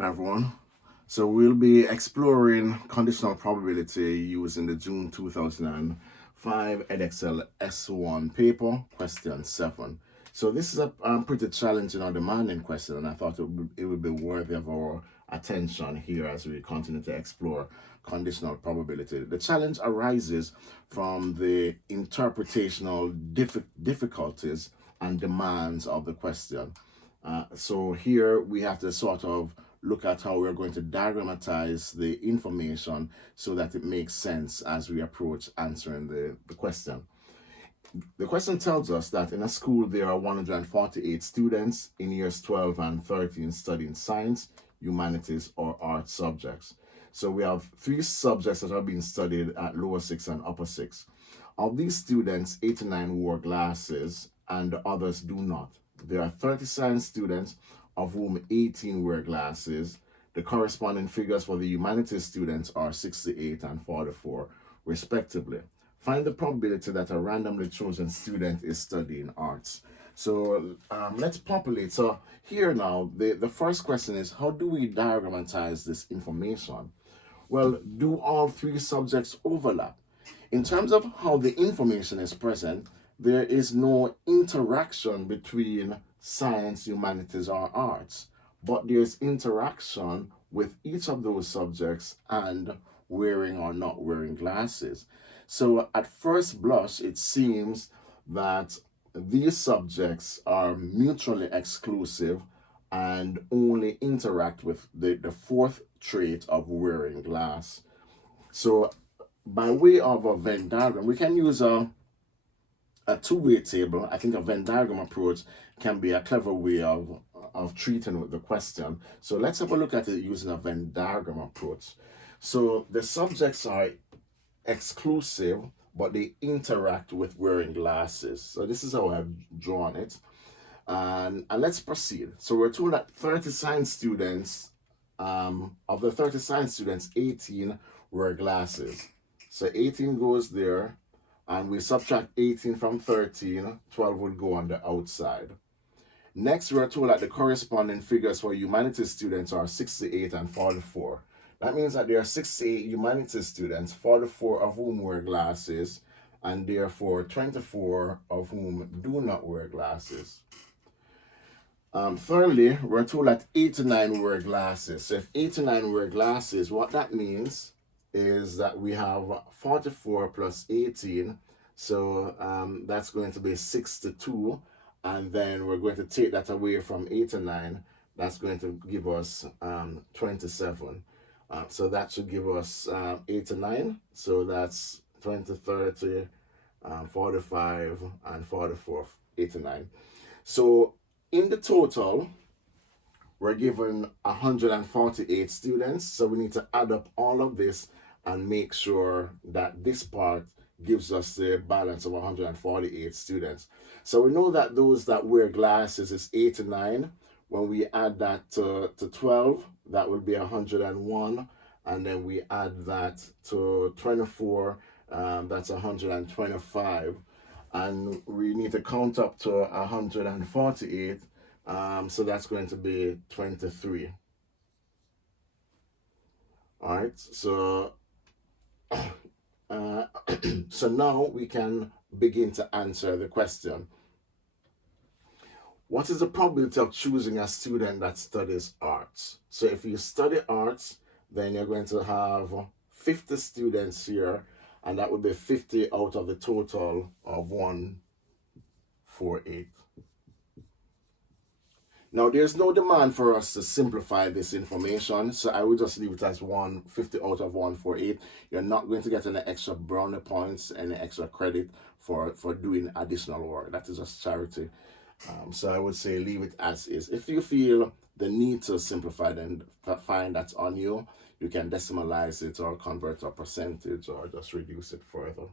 Everyone. So we'll be exploring conditional probability using the June 2005 EdXL S1 paper, question 7. So this is a pretty challenging or demanding question, and I thought it would be worthy of our attention here as we continue to explore conditional probability. The challenge arises from the interpretational difficulties and demands of the question. So here we have to sort of look at how we're going to diagrammatize the information so that it makes sense as we approach answering the question. The question tells us that in a school there are 148 students in years 12 and 13 studying science, humanities, or art subjects. So we have 3 subjects that are being studied at lower 6 and upper 6. Of these students, 89 wore glasses and the others do not. There are 30 science students, of whom 18 wear glasses. The corresponding figures for the humanities students are 68 and 44, respectively. Find the probability that a randomly chosen student is studying arts. So let's populate. So here now, the first question is, how do we diagrammatize this information? Well, do all 3 subjects overlap? In terms of how the information is present, there is no interaction between science, humanities, or arts, but there's interaction with each of those subjects and wearing or not wearing glasses. So at first blush, it seems that these subjects are mutually exclusive and only interact with the fourth trait of wearing glass. So by way of a Venn diagram, we can use a two-way table. I think a Venn diagram approach can be a clever way of treating with the question. So let's have a look at it using a Venn diagram approach. So the subjects are exclusive, but they interact with wearing glasses. So this is how I've drawn it. And let's proceed. So we're told that 30 science students, of the 30 science students, 18 wear glasses. So 18 goes there, and we subtract 18 from 13, 12 would go on the outside. Next, we're told that the corresponding figures for humanities students are 68 and 44. That means that there are 68 humanities students, 44 of whom wear glasses, and therefore 24 of whom do not wear glasses. Thirdly, we're told that 89 wear glasses. So if 89 wear glasses, what that means is that we have 44 plus 18. So that's going to be 62. And then we're going to take that away from 89. That's going to give us 27. So that should give us 89. So that's 20, 30, 45, and 44, 89. So in the total, we're given 148 students. So we need to add up all of this and make sure that this part gives us the balance of 148 students. So we know that those that wear glasses is 89. When we add that to 12, that would be 101. And then we add that to 24, that's 125. And we need to count up to 148. So that's going to be 23. All right, so so now we can begin to answer the question. What is the probability of choosing a student that studies arts? So if you study arts, then you're going to have 50 students here, and that would be 50 out of the total of 148. Now, there's no demand for us to simplify this information, so I will just leave it as 150 out of 148. You're not going to get any extra brownie points, any extra credit for doing additional work. That is just charity. So I would say leave it as is. If you feel the need to simplify, then fine, that's on you. You can decimalize it or convert to a percentage or just reduce it further.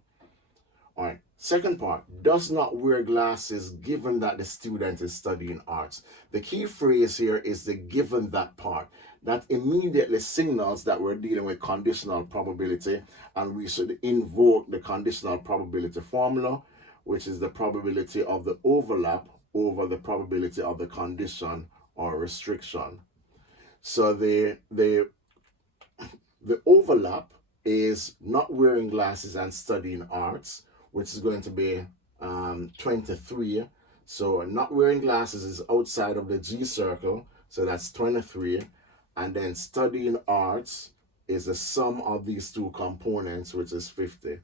All right, second part, does not wear glasses given that the student is studying arts. The key phrase here is the given that part. That immediately signals that we're dealing with conditional probability, and we should invoke the conditional probability formula, which is the probability of the overlap over the probability of the condition or restriction. So the overlap is not wearing glasses and studying arts, which is going to be 23. So not wearing glasses is outside of the G circle, so that's 23. And then studying arts is the sum of these two components, which is 50.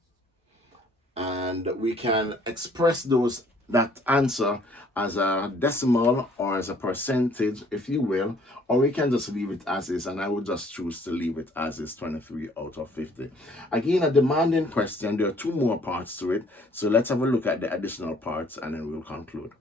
And we can express that answer as a decimal or as a percentage, if you will, or we can just leave it as is, and I would just choose to leave it as is, 23 out of 50. Again, a demanding question. There are two more parts to it, so let's have a look at the additional parts and then we'll conclude.